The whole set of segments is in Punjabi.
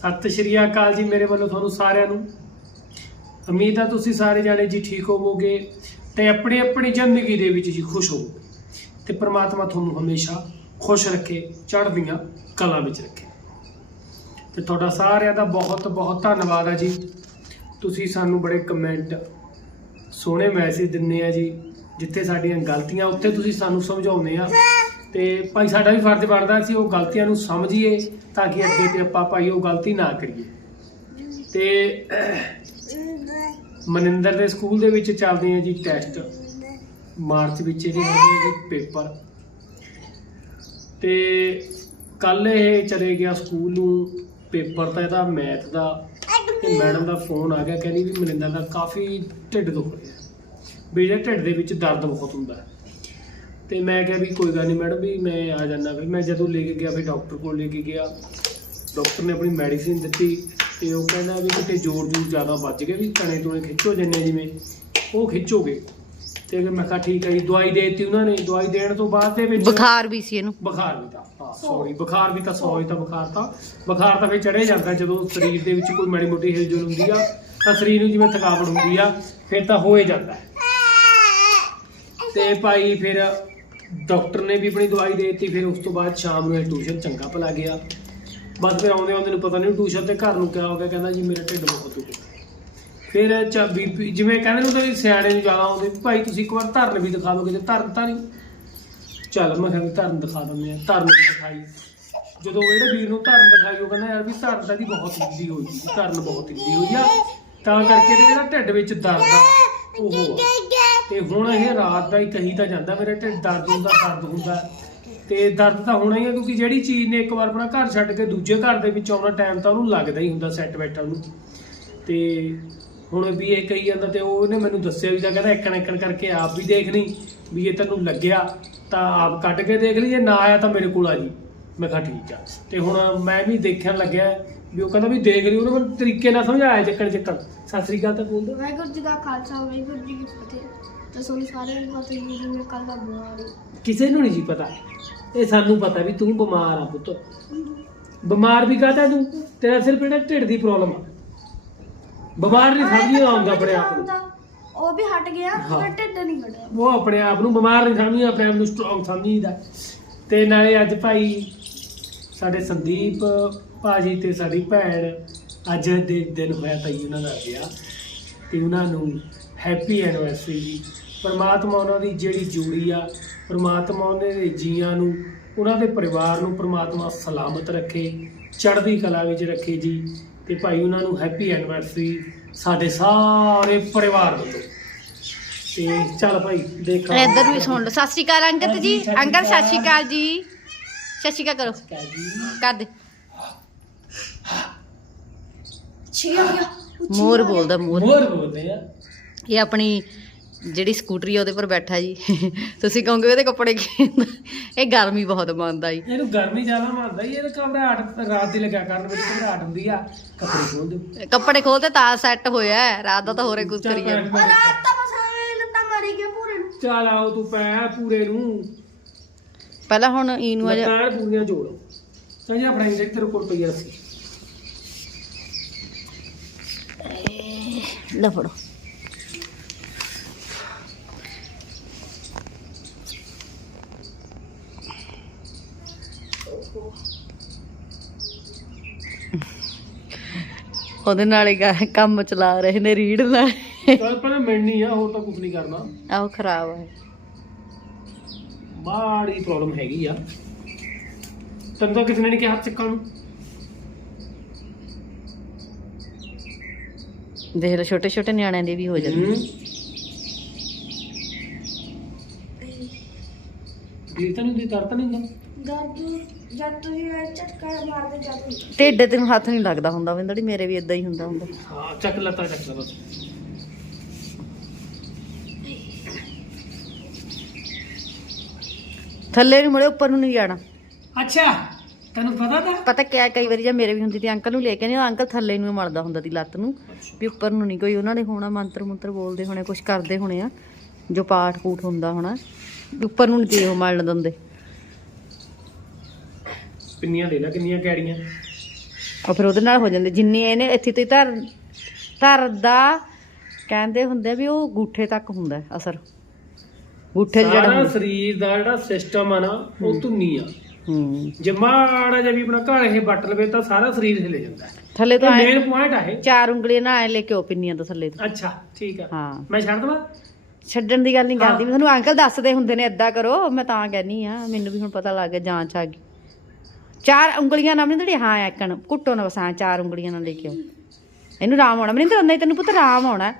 ਸਤਿ ਸ਼੍ਰੀ ਅਕਾਲ ਜੀ ਮੇਰੇ ਵੱਲੋਂ ਤੁਹਾਨੂੰ ਸਾਰਿਆਂ ਨੂੰ। ਉਮੀਦ ਆ ਤੁਸੀਂ ਸਾਰੇ ਜਾਣੇ ਜੀ ਠੀਕ ਹੋਵੋਗੇ ਤੇ ਆਪਣੀ ਆਪਣੀ ਜ਼ਿੰਦਗੀ ਦੇ ਵਿੱਚ ਜੀ ਖੁਸ਼ ਹੋਵੋਗੇ ਤੇ ਪ੍ਰਮਾਤਮਾ ਤੁਹਾਨੂੰ ਹਮੇਸ਼ਾ ਖੁਸ਼ ਰੱਖੇ, ਚੜ੍ਹਦੀਆਂ ਕਲਾ ਵਿੱਚ ਰੱਖੇ। ਤੇ ਤੁਹਾਡਾ ਸਾਰਿਆਂ ਦਾ ਬਹੁਤ ਬਹੁਤ ਧੰਨਵਾਦ ਆ ਜੀ। ਤੁਸੀਂ ਸਾਨੂੰ ਬੜੇ ਕਮੈਂਟ ਸੋਹਣੇ ਮੈਸੇਜ ਦਿੰਦੇ ਆ ਜੀ, ਜਿੱਥੇ ਸਾਡੀਆਂ ਗਲਤੀਆਂ, ਉੱਥੇ ਤੁਸੀਂ ਸਾਨੂੰ ਸਮਝਾਉਂਦੇ ਆ। ਤੇ ਭਾਈ ਸਾਡਾ ਵੀ ਫਰਜ਼ ਬਣਦਾ ਸੀ ਉਹ ਗਲਤੀਆਂ ਨੂੰ ਸਮਝੀਏ ਤਾਂ ਕਿ ਅੱਗੇ ਤੇ ਆਪਾਂ ਭਾਈ ਉਹ ਗਲਤੀ ਨਾ ਕਰੀਏ। ਤੇ ਮਨਿੰਦਰ ਦੇ ਸਕੂਲ ਦੇ ਵਿੱਚ ਚੱਲਦੇ ਆ ਜੀ ਟੈਸਟ। ਮਾਰਚ ਵਿੱਚ ਇਹਦੇ ਹੈਗੇ ਜੀ ਪੇਪਰ। ਤੇ ਕੱਲ ਇਹ ਚਲੇ ਗਿਆ ਸਕੂਲ ਨੂੰ, ਪੇਪਰ ਤਾਂ ਇਹਦਾ ਮੈਥ ਦਾ ਤੇ ਮੈਡਮ ਦਾ ਫੋਨ ਆ ਗਿਆ, ਕਹਿੰਦੀ ਵੀ ਮਨਿੰਦਰ ਦਾ ਕਾਫੀ ਢਿੱਡ ਦੁਖ ਰਿਹਾ। ਵੀ ਇਹਦੇ ਢਿੱਡ ਦੇ ਵਿੱਚ ਦਰਦ ਬਹੁਤ ਹੁੰਦਾ। ਹੈ ਤੇ ਮੈਂ ਕਿਹਾ ਵੀ ਕੋਈ ਗੱਲ ਨਹੀਂ ਮੈਡਮ ਵੀ ਮੈਂ ਆ ਜਾਣਾ ਵੀ ਮੈਂ ਜਦੋਂ ਲੈ ਕੇ ਗਿਆ ਫਿਰ ਡਾਕਟਰ ਕੋਲ ਲੈ ਕੇ ਗਿਆ। ਡਾਕਟਰ ਨੇ ਆਪਣੀ ਮੈਡੀਸਿਨ ਦਿੱਤੀ ਤੇ ਉਹ ਕਹਿੰਦਾ ਵੀ ਕਿਤੇ ਜ਼ੋਰ ਜੂਰ ਜ਼ਿਆਦਾ ਵੱਜ ਗਿਆ ਵੀ ਤਣੇ ਤੁਣੇ ਖਿੱਚੋ ਜੰਨੇ ਜਿਵੇਂ। ਉਹ ਖਿੱਚੋਗੇ। ਤੇ ਮੈਂ ਕਿਹਾ ਠੀਕ ਹੈ ਜੀ ਦਵਾਈ ਦੇ ਦਿੱਤੀ ਉਹਨਾਂ ਨੇ। ਦਵਾਈ ਦੇਣ ਤੋਂ ਬਾਅਦ ਦੇ ਵਿੱਚ ਬੁਖਾਰ ਵੀ ਸੀ ਇਹਨੂੰ। ਬੁਖਾਰ ਵੀ ਤਾਂ ਹਾਂ ਸੌਰੀ ਬੁਖਾਰ ਵੀ ਤਾਂ ਸੌ ਹੀ ਤਾਂ ਬੁਖਾਰ ਤਾਂ। ਬੁਖਾਰ ਤਾਂ ਫਿਰ ਚੜੇ ਜਾਂਦਾ ਜਦੋਂ ਸਰੀਰ ਦੇ ਵਿੱਚ ਕੋਈ ਮਾੜੀ ਮੋਟੀ ਹਿਲਜੁਲ ਹੁੰਦੀ ਆ ਤਾਂ ਸਰੀਰ ਨੂੰ ਜਿਵੇਂ ਥਕਾਵਟ ਹੁੰਦੀ ਆ ਫਿਰ ਤਾਂ ਹੋ ਹੀ ਜਾਂਦਾ। ਤੇ ਭਾਈ ਫਿਰ ਡਾਕਟਰ ਨੇ ਵੀ ਆਪਣੀ ਦਵਾਈ ਦੇ ਦਿੱਤੀ, ਫਿਰ ਉਸ ਤੋਂ ਬਾਅਦ ਸ਼ਾਮ ਨੂੰ ਇਹ ਟਿਊਸ਼ਨ ਚੰਗਾ ਭਲਾ ਗਿਆ। ਬਸ ਫਿਰ ਆਉਂਦੇ ਆਉਂਦੇ ਨੂੰ ਪਤਾ ਨਹੀਂ ਟਿਊਸ਼ਨ ਤੇ ਘਰ ਨੂੰ ਕਿਆ ਹੋ ਗਿਆ, ਕਹਿੰਦਾ ਜੀ ਮੇਰਾ ਢਿੱਡ ਬਹੁਤ ਦੁਖਦਾ। ਫਿਰ ਚਾ ਬੀਪੀ ਜਿਵੇਂ ਕਹਿੰਦੇ ਨੇ ਉਹਦੇ ਸਿਆਣੇ ਨੂੰ ਜ਼ਿਆਦਾ ਆਉਂਦੇ, ਵੀ ਭਾਈ ਤੁਸੀਂ ਇੱਕ ਵਾਰ ਧਰਨ ਵੀ ਦਿਖਾ ਦਿਓ, ਕਿਤੇ ਧਰਨ ਤਾਂ ਨਹੀਂ। ਚੱਲ ਮੈਂ ਕਿਹਾ ਵੀ ਧਰਨ ਦਿਖਾ ਦਿੰਦੇ ਆ ਧਰਨ ਵੀ ਦਿਖਾਈ। ਜਦੋਂ ਜਿਹੜੇ ਵੀਰ ਨੂੰ ਧਰਨ ਦਿਖਾਈ, ਉਹ ਕਹਿੰਦਾ ਯਾਰ ਵੀ ਧਰਨ ਤਾਂ ਦੀ ਬਹੁਤ ਹਿੱਲਦੀ ਹੋਈ ਧਰਨ ਬਹੁਤ ਹਿੱਲਦੀ ਹੋਈ ਆ। ਤਾਂ ਕਰਕੇ ਤੇ ਜਿਹੜਾ ਢਿੱਡ ਵਿੱਚ ਦਰਦ ਆ। ਉਹ ਆ ਤੇ ਹੁਣ ਇਹ ਰਾਤ ਦਾ ਹੀ ਕਹੀ ਤਾਂ ਜਾਂਦਾ ਮੇਰੇ ਢਿੱਡ ਦਰਦ ਹੁੰਦਾ ਦਰਦ ਹੁੰਦਾ। ਤੇ ਦਰਦ ਤਾਂ ਹੋਣਾ ਹੀ ਹੈ ਕਿਉਂਕਿ ਜਿਹੜੀ ਚੀਜ਼ ਨੇ ਇੱਕ ਵਾਰ ਆਪਣਾ ਘਰ ਛੱਡ ਕੇ ਦੂਜੇ ਘਰ ਦੇ ਵਿੱਚ ਆਉਣਾ ਟਾਈਮ ਤਾਂ ਉਹਨੂੰ ਲੱਗਦਾ ਹੀ ਹੁੰਦਾ ਸੈੱਟ ਬੈਠਣ ਨੂੰ। ਤੇ ਹੁਣ ਵੀ ਇਹ ਕਹੀ ਜਾਂਦਾ ਤੇ ਉਹਨੇ ਮੈਨੂੰ ਦੱਸਿਆ ਵੀ ਤਾਂ ਕਹਿੰਦਾ ਇੱਕਣ ਇੱਕਣ ਕਰਕੇ ਆਪ ਵੀ ਦੇਖ ਲਈ ਵੀ ਇਹ ਤੈਨੂੰ ਲੱਗਿਆ ਤਾਂ ਆਪ ਕੱਢ ਕੇ ਦੇਖ ਲਈ, ਜੇ ਨਾ ਆਇਆ ਤਾਂ ਮੇਰੇ ਕੋਲ ਆ ਜੀ। ਮੈਂ ਕਿਹਾ ਠੀਕ ਆ। ਤੇ ਹੁਣ ਮੈਂ ਵੀ ਦੇਖਣ ਲੱਗਿਆ ਵੀ ਉਹ ਕਹਿੰਦਾ ਵੀ ਦੇਖ ਲਈ, ਉਹਨੇ ਮੈਨੂੰ ਤਰੀਕੇ ਨਾਲ ਸਮਝਾਇਆ ਚੱਕਣ ਚੱਕਣ ਸਤਿ ਸ੍ਰੀ ਅਕਾਲ ਤਾਂ ਬੋਲਦਾ। ਵਾਹਿਗੁਰੂ ਜੀ ਦਾ ਖਾਲਸਾ, ਵਾਹਿਗੁਰੂ ਜੀ ਕੀ ਫਤਿਹ। ਤਾਂ ਤੁਹਾਨੂੰ ਸਾਰਿਆਂ ਨੂੰ ਪਤਾ ਹੀ ਹੈ ਕਿ ਮੈਂ ਕੱਲ ਦਾ ਬਿਮਾਰ ਹਾਂ। ਕਿਸੇ ਨੂੰ ਨਹੀਂ ਜੀ ਪਤਾ। ਇਹ ਸਾਨੂੰ ਪਤਾ ਵੀ ਤੂੰ ਬਿਮਾਰ ਆ ਪੁੱਤ। ਬਿਮਾਰ ਵੀ ਕਾਹਦਾ ਤੂੰ? ਤੇਰਾ ਸਿਰਫ ਜਿਹੜਾ ਢਿੱਡ ਦੀ ਪ੍ਰੋਬਲਮ ਆ। ਬਿਮਾਰ ਨਹੀਂ ਸਮਝੀ ਆਉਂਦਾ ਆਪਣੇ ਆਪ ਨੂੰ। ਉਹ ਵੀ ਹਟ ਗਿਆ ਹਾਂ। ਪਰ ਢਿੱਡ ਨਹੀਂ ਹਟਿਆ। ਉਹ ਆਪਣੇ ਆਪ ਨੂੰ ਬਿਮਾਰ ਨਹੀਂ ਸਮਝੀ ਆਪਣੇ ਆਪ ਨੂੰ ਸਟਰੋਂਗ ਸਮਝੀਦਾ ਤੇ ਨਾਲੇ ਅੱਜ ਭਾਈ ਸਾਡੇ ਸੰਦੀਪ ਭਾਜੀ ਤੇ ਸਾਡੀ ਭੈਣ ਅੱਜ ਦੇ ਦਿਨ ਹੋਇਆ ਤਾਂ ਜੀ ਉਹਨਾਂ ਦਾ ਵਿਆਹ। ਤੇ ਉਹਨਾਂ ਨੂੰ ਹੈਪੀ ਐਨੀਵਰਸਰੀ ਜੀ। ਪਰਮਾਤਮਾ ਉਹਨਾਂ ਦੀ ਜਿਹੜੀ ਜੋੜੀ ਆ ਪਰਮਾਤਮਾ ਉਹਨਾਂ ਦੇ ਜੀਆਂ ਨੂੰ ਉਹਨਾਂ ਦੇ ਪਰਿਵਾਰ ਨੂੰ ਪਰਮਾਤਮਾ ਸਲਾਮਤ ਰੱਖੇ ਚੜ੍ਹਦੀ ਕਲਾ ਵਿੱਚ ਰੱਖੇ ਜੀ। ਤੇ ਭਾਈ ਉਹਨਾਂ ਨੂੰ ਹੈਪੀ ਐਨੀਵਰਸਰੀ ਸਾਡੇ ਸਾਰੇ ਪਰਿਵਾਰ ਵੱਲੋਂ। ਤੇ ਚੱਲ ਭਾਈ ਦੇਖ ਇੱਧਰ ਵੀ ਸੁਣ ਲਓ। ਸਤਿ ਸ਼੍ਰੀ ਅਕਾਲ ਅੰਕਲ ਜੀ। ਅੰਕਲ ਸਤਿ ਸ਼੍ਰੀ ਅਕਾਲ। ਜੀ। ਸਤਿ ਸ਼੍ਰੀ ਅਕਾਲ ਕਰੋ। ਕਰ ਦੇ। ਗਿਆ ਮੋਰ ਬੋਲਦਾ ਮੋਰ। ਹੋਰ ਬੋਲਦੇ ਆ। ਇਹ ਆਪਣੀ ਜਿਹੜੀ ਸਕੂਟਰੀ ਆ ਉਹਦੇ ਪਰ ਬੈਠਾ ਜੀ। ਤੁਸੀਂ ਕਹੋਗੇ ਉਹਦੇ ਕੱਪੜੇ ਕੀ ਇਹ ਗਰਮੀ ਬਹੁਤ ਮੰਨਦਾ ਜੀ। ਇਹਨੂੰ ਗਰਮੀ ਜ਼ਿਆਦਾ ਮੰਨਦਾ ਹੀ ਇਹ ਘਬਰਾਹਟ ਰਾਤ ਦੀ ਲੱਗਿਆ ਕਰਨ ਵਿੱਚ ਘਬਰਾਹਟ ਹੁੰਦੀ ਆ ਕੱਪੜੇ ਖੋਲ ਦਿਓ। ਕੱਪੜੇ ਖੋਲਦੇ ਤਾਂ ਸੈੱਟ ਹੋਇਆ ਹੈ। ਰਾਤ ਦਾ ਤਾਂ ਹੋਰੇ ਕੁਝ ਕਰੀ ਜਾਂਦਾ ਜੀ, ਰਾਤ ਤਾਂ ਬਸਾਵੇਂ ਲੱਤਾਂ ਮਾਰੀ ਗਿਆ ਪੂਰੇ ਨੂੰ। ਚੱਲ ਆਓ ਤੂੰ ਪੈ ਪੂਰੇ ਨੂੰ। ਪਹਿਲਾਂ ਹੁਣ ਇਹਨੂੰ ਅਜੇ ਲੱਤਾਂ ਪੂਰੀਆਂ ਜੋੜ। ਜੀ ਆਪਣਾ ਇੰਜੈਕਟ ਤੇਰੇ ਕੋਲ ਪਈ ਰੱਖੀ ਲੈ ਫੜੋ। ਉਹਦੇ ਨਾਲ ਹੀ ਗਾ- ਕੰਮ ਚਲਾ ਰਹੇ ਨੇ ਰੀੜ ਨਾਲ। ਚੱਲ ਪਹਿਲਾਂ ਮਿਲਣੀ ਆ ਹੋਰ ਤਾਂ ਕੁਝ ਨਹੀਂ ਕਰਨਾ। ਆਹ ਖਰਾਬ ਹੈ ਬਾੜੀ ਪ੍ਰੋਬਲਮ ਹੈਗੀ ਆ। ਤੈਨੂੰ ਤਾਂ ਕਿਸੇ ਨੇ ਨਹੀਂ ਕਿਹਾ ਹੱਥ ਚੱਕਣ ਨੂੰ। ਦੇਖ ਲਓ ਛੋਟੇ ਛੋਟੇ ਨਿਆਣਿਆਂ ਦੇ ਵੀ ਹੋ ਜਾਂਦੇ। ਹੂੰ। ਇਹ ਤਾਂ ਨਹੀਂ ਹੁੰਦੀ ਦਰਦ ਤਾਂ ਨਹੀਂ ਹੁੰਦਾ? ਦਰਦ? ਜਦ ਤੁਸੀਂ ਇਹ ਝਟਕਾ ਮਾਰਦੇ ਜਦ ਹੁੰਦਾ। ਢਿੱਡ ਤੇ ਨੂੰ ਹੱਥ ਨਹੀਂ ਲੱਗਦਾ ਹੁੰਦਾ ਵਿੰਦੜੀ ਮੇਰੇ ਵੀ ਇਦਾਂ ਹੀ ਹੁੰਦਾ ਹੁੰਦਾ। ਹਾਂ ਚੱਕ ਲੱਤਾਂ ਚੱਕ ਲਾ ਬਸ ਥੱਲੇ ਨੂੰ ਮੁੜੇ ਉੱਪਰ ਨੂੰ ਨਹੀਂ ਜਾਣਾ। ਅੱਛਾ ਤੈਨੂੰ ਪਤਾ ਤਾਂ? ਪਤਾ ਕਿਆ ਕਈ ਵਾਰੀ ਜਾਂ ਮੇਰੇ ਵੀ ਹੁੰਦੀ ਤੇ ਅੰਕਲ ਨੂੰ ਲੈ ਕੇ ਨਹੀਂ ਅੰਕਲ ਥੱਲੇ ਨੂੰ ਹੀ ਮਲਦਾ ਹੁੰਦਾ ਦੀ ਲੱਤ ਨੂੰ ਵੀ ਉੱਪਰ ਨੂੰ ਨਹੀਂ। ਕੋਈ ਉਹਨਾਂ ਨੇ ਹੋਣਾ ਮੰਤਰ ਮੰਤਰ ਬੋਲਦੇ ਹੋਣੇ ਕੁਝ ਕਰਦੇ ਹੋਣੇ ਆ ਜੋ ਪਾਠ ਪੂਠ ਹੁੰਦਾ ਹੋਣਾ ਵੀ ਉੱਪਰ ਨੂੰ ਨਹੀਂ ਉਹ ਮਲਣ ਦਿੰਦੇ। ਪਿੰਨੀਆਂ ਦੇ ਲੈ ਕਿੰਨੀਆਂ ਕੈੜੀਆਂ? ਉਹ ਫਿਰ ਉਹਦੇ ਨਾਲ ਹੋ ਜਾਂਦੇ ਜਿੰਨੀ ਇਹਨੇ ਇੱਥੇ ਤੇ ਧਰ ਧਰ ਦਾ ਕਹਿੰਦੇ ਹੁੰਦੇ ਵੀ ਉਹ ਗੂਠੇ ਤੱਕ ਹੁੰਦਾ ਅਸਰ। ਗੂਠੇ ਜਿਹੜਾ ਸਾਰਾ। ਸਰੀਰ ਦਾ ਜਿਹੜਾ ਸਿਸਟਮ ਆ ਨਾ ਉਹ ਧੁੰਨੀ ਆ। ਹੂੰ। ਜੇ ਮਾੜਾ ਜਿਹਾ ਵੀ ਆਪਣਾ ਘਰ ਇਹ ਵੱਟ ਲਵੇ ਤਾਂ ਸਾਰਾ ਸਰੀਰ ਹਿੱਲ ਜਾਂਦਾ ਥੱਲੇ ਤੋਂ ਮੇਨ ਪੁਆਇੰਟ ਆ ਇਹ। ਚਾਰ ਉਂਗਲੀਆਂ ਨਾਲ ਐ ਲੈ ਕੇ ਉਹ ਪਿੰਨੀਆਂ ਤੋਂ ਥੱਲੇ ਤੋਂ। ਅੱਛਾ ਠੀਕ ਆ। ਹਾਂ। ਮੈਂ ਛੱਡ ਦਵਾਂ? ਛੱਡਣ ਦੀ ਗੱਲ ਨਹੀਂ। ਕਰਦੀ। ਮੈਂ ਤੁਹਾਨੂੰ ਅੰਕਲ ਦੱਸਦੇ ਹੁੰਦੇ ਨੇ ਏਦਾਂ ਕਰੋ ਮੈਂ ਤਾਂ ਕਹਿਨੀ ਆ ਮੈਨੂੰ ਵੀ ਹੁਣ ਪਤਾ ਲੱਗ ਗਿਆ ਜਾਂਚ ਆ ਗਈ। ਚਾਰ ਉਂਗਲੀਆਂ ਨਾਲ ਨਹੀਂ ਹਾਂ ਐਕਣ ਕੁੱਟੋ ਨਾ ਵਸਾਂ ਚਾਰ ਉਂਗਲੀਆਂ ਨਾਲ ਲੈ ਕੇ ਆਓ। ਇਹਨੂੰ ਰਾਮ ਆਉਣਾ ਮੈਨੂੰ ਤਾਂ ਹੁੰਦਾ ਹੀ ਤੈਨੂੰ ਪੁੱਤ ਰਾਮ ਆਉਣਾ।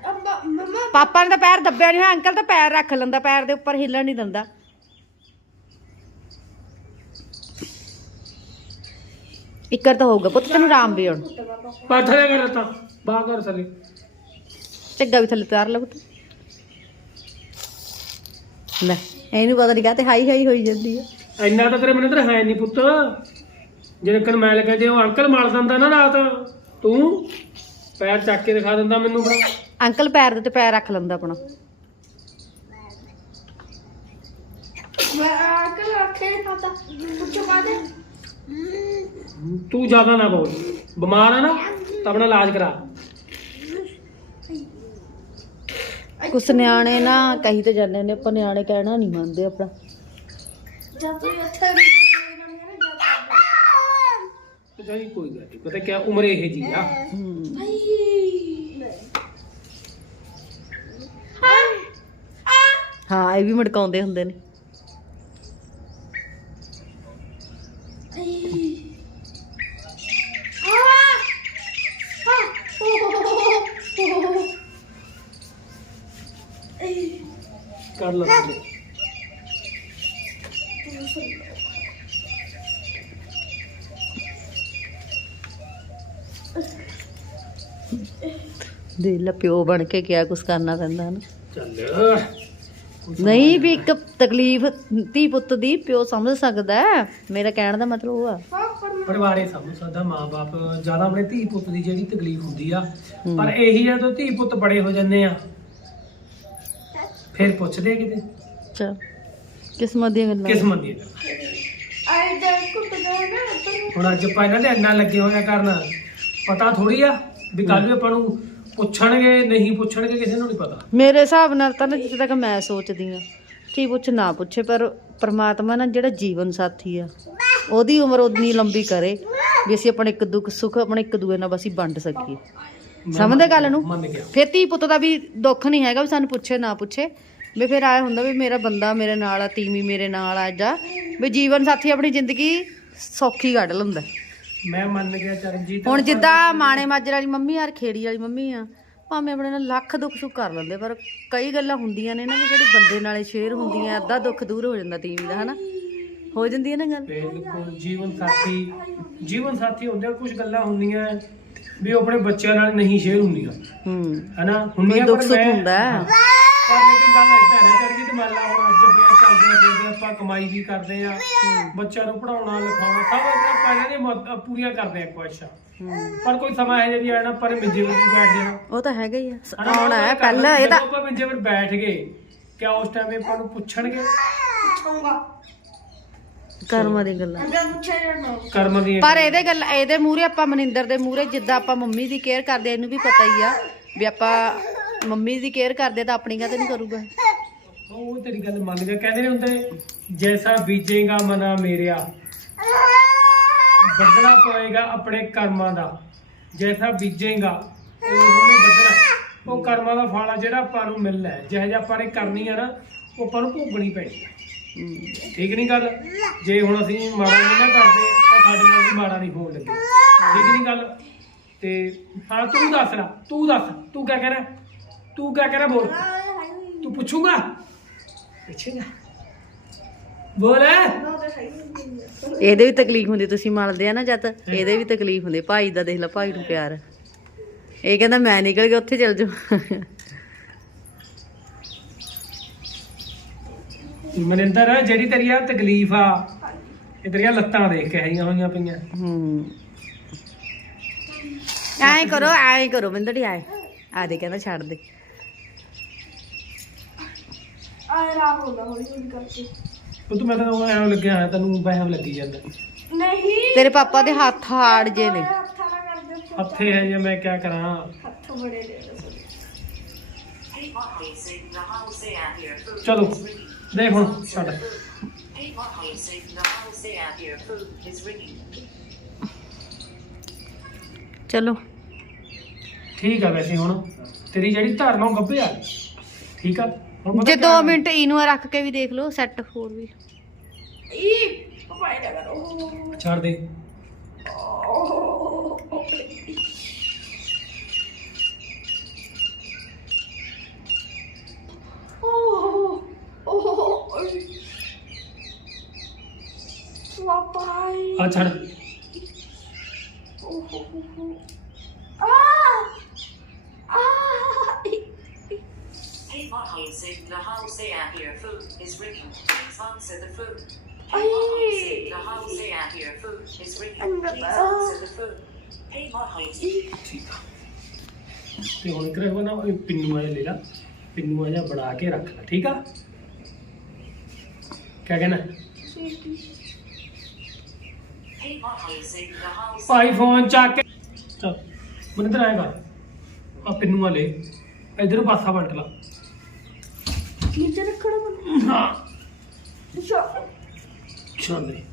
ਮਮਾ ਪਾਪਾ ਨੇ ਤਾਂ ਪੈਰ ਦੱਬਿਆ ਨਹੀਂ ਹੋਇਆ ਅੰਕਲ ਤਾਂ ਪੈਰ ਰੱਖ ਲੈਂਦਾ ਪੈਰ ਦੇ ਉੱਪਰ ਹਿੱਲਣ ਨਹੀਂ ਦਿੰਦਾ। ਇੱਕਰ ਤਾਂ ਹੋਊਗਾ ਪੁੱਤ ਤੈਨੂੰ ਰਾਮ ਵੀ ਆਉਣ। ਥਲੇ ਕਰ ਤਾਂ ਬਾਹ ਕਰ ਥਲੇ। ਝੱਗਾ ਵੀ ਥੱਲੇ ਤਾਰ ਲਾ ਪੁੱਤ। ਲੈ ਇਹਨੂੰ ਪਤਾ ਨਹੀਂ ਕਾਤੇ ਹਾਈ ਹਾਈ ਹੋਈ ਜਾਂਦੀ ਹੈ ਇੰਨਾ ਤਾਂ ਤੇਰੇ ਮਨਿੰਦਰ ਹੈ ਨਹੀਂ ਪੁੱਤ। ਜਿਹੜੇ ਮੈਂ ਲੱਗਾ ਜੇ ਉਹ ਅੰਕਲ ਮਾਰ ਦਿੰਦਾ ਨਾ ਰਾਤ ਤੂੰ ਪੈਰ ਚੱਕ ਕੇ ਦਿਖਾ ਦਿੰਦਾ ਮੈਨੂੰ ਬੜਾ। ਅੰਕਲ ਪੈਰ ਦੇ ਉੱਤੇ ਪੈਰ ਰੱਖ ਲੈਂਦਾ ਆਪਣਾ। ਰੱਖੇ ਤੂੰ ਜ਼ਿਆਦਾ ਨਾ ਬੋਲ। ਬਿਮਾਰ ਆ ਨਾ ਤਾਂ ਆਪਣਾ ਇਲਾਜ ਕਰਾ। ਕੁਛ ਨਿਆਣੇ ਨਾ ਕਹੀ ਤੇ ਜਾਂਦੇ ਨੇ ਆਪਾਂ ਨਿਆਣੇ ਕਹਿਣਾ ਨਹੀਂ ਮੰਨਦੇ ਆਪਣਾ। ਜਦ ਤੂੰ ਵੀ ਨਾ ਜੀ ਕੋਈ ਗੱਲ ਨਹੀਂ ਪਤਾ ਕਿਆ ਉਮਰ ਇਹ ਜੀ ਆ। ਹੂੰ। ਹਾਂ ਇਹ ਵੀ ਮੜਕਾਉਂਦੇ ਹੁੰਦੇ ਨੇ ਕਰ ਲੈ ਥੱਲੇ। ਦੇ ਲਾ ਪਿਓ ਬਣ ਕੇ ਕਿਆ ਕੁਛ ਕਰਨਾ ਪੈਂਦਾ ਨਾ। ਚੱਲ। ਨਹੀਂ ਵੀ ਇੱਕ ਤਕਲੀਫ ਧੀ ਪੁੱਤ ਦੀ ਪਿਓ ਸਮਝ ਸਕਦਾ ਹੈ। ਮੇਰਾ ਕਹਿਣ ਦਾ ਮਤਲਬ ਉਹ ਆ। ਪਰਿਵਾਰੇ ਸਮਝ ਸਕਦਾ ਮਾਂ-ਬਾਪ ਜ਼ਿਆਦਾ ਆਪਣੇ ਧੀ ਪੁੱਤ ਦੀ ਜਿਹੜੀ ਤਕਲੀਫ ਹੁੰਦੀ ਆ। ਪਰ ਇਹੀ ਆ ਜਦੋਂ ਧੀ ਪੁੱਤ ਬੜੇ ਹੋ ਜਾਂਦੇ ਆ ਫਿਰ ਪੁੱਛਦੇ ਕਿਤੇ। ਅੱਛਾ। ਕਿਸਮਤ ਦੀਆਂ ਗੱਲਾਂ। ਕਿਸਮਤ ਦੀਆਂ ਗੱਲਾਂ। ਤੂੰ ਹੁਣ ਅੱਜ ਆਪਾਂ ਇਹਨਾਂ ਦੇ ਇੰਨਾ ਲੱਗੇ ਹੋਇਆ ਕਰਨ। ਪਤਾ ਥੋੜੀ ਆ ਵੀ ਕੱਲ ਨੂੰ ਆਪਾਂ ਨੂੰ ਪੁੱਛਣਗੇ ਨਹੀਂ ਪੁੱਛਣਗੇ ਕਿਸੇ ਨੂੰ ਨਹੀਂ ਪਤਾ। ਮੇਰੇ ਹਿਸਾਬ ਨਾਲ ਤਾਂ ਨਾ ਜਿੱਥੇ ਤੱਕ ਮੈਂ ਸੋਚਦੀ ਆ ਕੀ ਪੁੱਛ ਨਾ ਪੁੱਛੇ ਪਰ ਪ੍ਰਮਾਤਮਾ ਨਾ ਜਿਹੜਾ ਜੀਵਨ ਸਾਥੀ ਆ ਉਹਦੀ ਉਮਰ ਉਨੀ ਲੰਬੀ ਕਰੇ ਵੀ ਅਸੀਂ ਆਪਣੇ ਇੱਕ ਦੁੱਖ ਸੁੱਖ ਆਪਣੇ ਇੱਕ ਦੂਏ ਨਾਲ ਹੀ ਵੰਡ ਸਕੀਏ। ਸਮਝਦੇ ਗੱਲ ਨੂੰ? ਮੰਨ ਗਿਆ। ਫਿਰ ਧੀ ਪੁੱਤ ਦਾ ਵੀ ਦੁੱਖ ਨਹੀਂ ਹੈਗਾ ਵੀ ਸਾਨੂੰ ਪੁੱਛੇ ਨਾ ਪੁੱਛੇ ਵੀ ਫਿਰ ਆਏ ਹੁੰਦਾ ਵੀ ਮੇਰਾ ਬੰਦਾ ਮੇਰੇ ਨਾਲ ਆ ਤੀਵੀਂ ਮੇਰੇ ਨਾਲ ਆ ਜਾ ਵੀ ਜੀਵਨ ਸਾਥੀ ਆਪਣੀ ਜ਼ਿੰਦਗੀ ਸੌਖੀ ਕੱਢ ਲੈਂਦਾ। ਮੈਂ ਮੰਨ ਗਿਆ ਚਰਨਜੀਤ ਹੁਣ ਜਿੱਦਾਂ ਮਾਣੇ ਮਾਜਰ ਵਾਲੀ ਮੰਮੀ ਯਾਰ ਖੇੜੀ ਵਾਲੀ ਮੰਮੀ ਆ ਭਾਵੇਂ ਆਪਣੇ ਨਾਲ ਲੱਖ ਦੁੱਖ ਸੁੱਖ ਕਰ ਲੈਂਦੇ ਪਰ ਕਈ ਗੱਲਾਂ ਹੁੰਦੀਆਂ ਨੇ ਨਾ ਵੀ ਜਿਹੜੀ ਬੰਦੇ ਨਾਲੇ ਸ਼ੇਅਰ ਹੁੰਦੀਆਂ ਅੱਧਾ ਦੁੱਖ ਦੂਰ ਹੋ ਜਾਂਦਾ ਤੀਵੀਂ ਦਾ ਹਨਾ? ਹੋ ਜਾਂਦੀ ਹੈ ਨਾ ਗੱਲ? ਬਿਲਕੁਲ ਜੀਵਨ ਸਾਥੀ ਜੀਵਨ ਸਾਥੀ ਹੁੰਦੇ ਆ ਕੁਝ ਗੱਲਾਂ ਹੁੰਦੀਆਂ ਵੀ ਉਹ ਆਪਣੇ ਬੱਚਿਆਂ ਨਾਲ ਨਹੀਂ ਸ਼ੇਅਰ ਹੁੰਦੀਆਂ। ਹੂੰ। ਹਨਾ? ਹੁੰਦੀਆਂ ਦੁੱਖ ਸੁੱਖ ਹੁੰਦਾ। ਹੈ। ਹਾਂ। ਪਰ ਲੇਕਿਨ ਗੱਲ ਏਦਾਂ ਹੈ ਚਰਨਜੀਤ ਮੰਨ ਲਾ ਹੁਣ ਅੱਜ ਆਪਣੇ ਚੱਲਦੇ ਆ ਫਿਰਦੇ ਆ, ਆਪਾਂ ਕਮਾਈ ਵੀ ਕਰਦੇ ਆ ਬੱਚਿਆਂ ਨੂੰ ਪੜਾਉਣਾ ਲਿਖਾਉਣਾ ਸਭ ਆਪਾਂ ਇਹਨਾਂ ਦੀਆਂ ਪੂਰੀਆਂ ਕਰਦੇ ਆ ਹੂੰ ਪਰ ਕੋਈ ਸਮਾਂ ਇਹੋ ਜਿਹਾ ਵੀ ਆਣਾ ਪਰ ਮਿੰਜੇ ਵਿੱਚ ਵੀ ਬੈਠ ਜਾਣਾ। ਉਹ ਤਾਂ ਹੈਗਾ ਹੀ ਆ। ਆਉਣਾ ਹੈ ਪਹਿਲਾਂ ਇਹ ਤਾਂ ਆਪਾਂ ਮਿੰਜੇ ਵਿੱਚ ਬੈਠ ਗਏ ਕਿਆ ਉਸ ਟਾਈਮ ਆਪਾਂ ਨੂੰ ਪੁੱਛਣਗੇ? ਪੁੱਛੂੰਗਾ। ਕਰਮਾਂ ਦੀ ਗੱਲਾਂ। ਕਰਮ ਦੀਆਂ ਪਰ ਇਹਦੇ ਗੱਲ ਇਹਦੇ ਮੂਹਰੇ ਆਪਾਂ ਮਨਿੰਦਰ ਦੇ ਮੂਹਰੇ ਜਿੱਦਾਂ ਆਪਾਂ ਮੰਮੀ ਦੀ ਕੇਅਰ ਕਰਦੇ ਇਹਨੂੰ ਵੀ ਪਤਾ ਹੀ ਆ ਵੀ ਆਪਾਂ ਮੰਮੀ ਦੀ ਕੇਅਰ ਕਰਦੇ ਤਾਂ ਆਪਣੀ ਕਾਹਤੇ ਨਹੀਂ ਕਰੂਗਾ। ਉਹ ਤੇਰੀ ਗੱਲ ਮੰਨ ਗਿਆ, ਕਹਿੰਦੇ ਨੇ ਹੁੰਦੇ, ਜੈਸਾ ਬੀਜੇਗਾ ਮਨਾ ਮੇਰਿਆ ਵੱਢਣਾ ਪਏਗਾ ਆਪਣੇ ਕਰਮਾਂ ਦਾ। ਜੈਸਾ ਬੀਜੇਗਾ, ਉਹ ਉਵੇਂ ਉਹ ਕਰਮਾਂ ਦਾ ਫਲ ਆ ਜਿਹੜਾ ਆਪਾਂ ਨੂੰ ਮਿਲਣਾ ਹੈ। ਜਿਹੋ ਜਿਹਾ ਆਪਾਂ ਨੇ ਕਰਨੀ ਆ ਨਾ, ਉਹ ਆਪਾਂ ਨੂੰ ਭੋਗਣੀ ਪੈਣੀ ਆ। ਠੀਕ ਨਹੀਂ ਗੱਲ? ਜੇ ਹੁਣ ਅਸੀਂ ਮਾੜਾ ਨਹੀਂ ਨਾ ਕਰਦੇ, ਤਾਂ ਸਾਡੇ ਨਾਲ ਵੀ ਮਾੜਾ ਨਹੀਂ ਹੋਣ ਲੱਗੇ। ਠੀਕ ਨਹੀਂ ਗੱਲ? ਤੇ ਹਾਂ, ਤੂੰ ਦੱਸ ਲੈ ਤੂੰ ਦੱਸ, ਤੂੰ ਕਿਆ ਕਹਿ ਰਿਹਾ? ਤੂੰ ਕਿਆ ਕਹਿ ਰਿਹਾ ਬੋਲ ਤੂੰ ਪੁੱਛੂਗਾ? ਪੁੱਛੇਗਾ। ਬੋਲ। ਇਹਦੇ ਵੀ ਤਕਲੀਫ ਹੁੰਦੀ ਤੁਸੀਂ ਮਲਦੇ ਆ ਨਾ ਜਦ ਇਹਦੇ ਵੀ ਤਕਲੀਫ ਹੁੰਦੀ। ਭਾਈ ਦਾ ਦੇਖ ਲੈ ਭਾਈ ਨੂੰ ਪਿਆਰ। ਇਹ ਕਹਿੰਦਾ ਮੈਂ ਨਿਕਲ ਗਿਆ ਉੱਥੇ ਚਲ ਜਾਊ। ਮਨਿੰਦਰ ਜਿਹੜੀ ਤੇਰੀ ਆ ਤਕਲੀਫ ਆ ਇਹ ਤੇਰੀਆਂ ਲੱਤਾਂ ਦੇਖ ਕੇ ਆਈਆਂ ਹੋਈਆਂ ਪਈਆਂ। ਹੂੰ। ਐਂ ਕਰੋ ਐਂ ਕਰੋ। ਬਿੰਦੜੀ ਆਏ ਆ ਦੇ ਕਹਿੰਦਾ ਛੱਡ ਦੇ। ਹੌਲੀ ਹੌਲੀ ਕਰਕੇ। ਉਹ ਤੂੰ ਮੈਂ ਤਾਂ ਐਂ ਲੱਗਿਆ ਹੋਇਆ ਤੈਨੂੰ ਵਹਿਮ ਲੱਗੀ ਜਾਂਦਾ। ਨਹੀਂ। ਤੇਰੇ ਪਾਪਾ ਦੇ ਹੱਥ ਹਾੜ ਜੇ ਨੇ। ਹੱਥਾਂ ਨਾਲ ਹੱਥੇ ਹੈ ਜੇ ਮੈਂ ਕਿਆ ਕਰਾਂ? ਹੱਥ ਬੜੇ ਦੇ ਚਲੋ. ਦੇਖ ਹੁਣ ਛੱਡ. ਚਲੋ। ਠੀਕ ਆ ਵੈਸੇ ਹੁਣ। ਤੇਰੀ ਜਿਹੜੀ ਧਾਰਨਾ ਉਹ ਗੱਭੇ ਆ। ਠੀਕ ਆ? ਜੇ ਕਿਆ 2 ਮਿੰਟ ਇਹਨੂੰ ਰੱਖ ਕੇ ਵੀ ਦੇਖ ਲਓ ਸੈੱਟ ਹੋਰ ਵੀ। ਈ ਪਾਪਾ ਇਹ ਕਰੋ ਛੱਡ ਦੇ। ਓਹ। ਓਹ। ਪਾਪਾ ਆ ਤੇ ਹੁਣ ਕਰੇ ਬਣਾ ਉਹ ਪਿੰਨੂ ਆ ਲੈ ਲਾ ਪਿੰਨੂ ਆ ਬਣਾ ਕੇ ਰੱਖ ਲੈ ਠੀਕ ਆ ਕਿਆ ਕਹਿਣਾ. ਭਾਈ ਫੋਨ ਚੱਕ ਚੱਲ ਮਨਿੰਦਰ ਆਏਗਾ ਆ ਪਿੰਨੂ ਆ ਲੈ ਇਧਰ ਪਾਸਾ ਵੰਟ ਲਾ ਦੇ